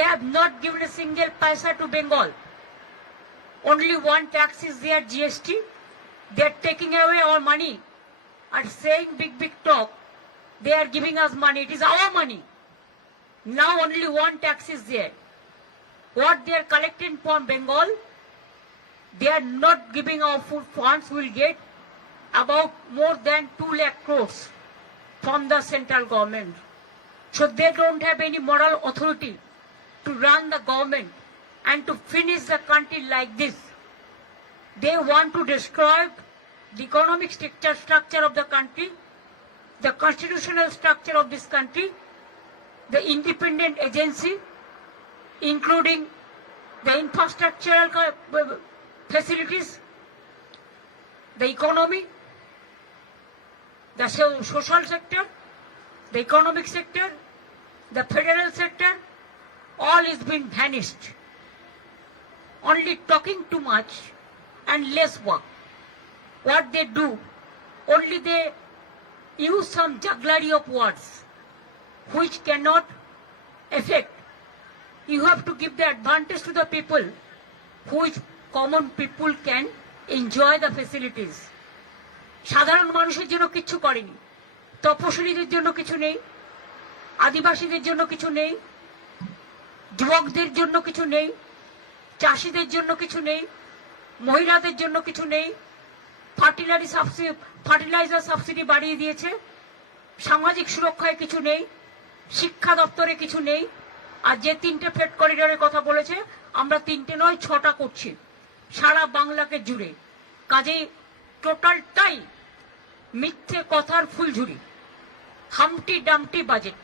They have not given a single paisa to Bengal. Only one tax is there, GST. They are taking away our money and saying big talk. They are giving us money. It is our money. Now only one tax is there. What they are collecting from Bengal, they are not giving our food funds. Will get about more than 2 lakh crores from the central government. So they don't have any moral authority to run the government and to finish the country like this. They want to destroy the economic structure of the country, the constitutional structure of this country, the independent agency, including the infrastructural facilities, the economy, the social sector, the economic sector, the federal sector, all is been vanished. Only talking too much and less work. What they do, only they use some jugglery of words which cannot affect. You have to give the advantage to the people, which common people can enjoy the facilities. সাধারণ মানুষের জন্য কিছু করেনি, তপশিলীদের জন্য কিছু নেই, আদিবাসীদের জন্য কিছু নেই, যুবকদের জন্য কিছু নেই, চাষীদের জন্য কিছু নেই, মহিলাদের জন্য কিছু নেই, ফার্টিলাইজার সাবসিডি বাড়িয়ে দিয়েছে, সামাজিক সুরক্ষায় কিছু নেই, শিক্ষা দপ্তরে কিছু নেই। আর যে 3টে ফ্রেট করিডোরের কথা বলেছে, আমরা 3টে নয় 6টা করছি সারা বাংলাকে জুড়ে। কাজেই টোটালটাই মিথ্যে কথার ফুলঝুরি, হামটি ডামটি বাজেট।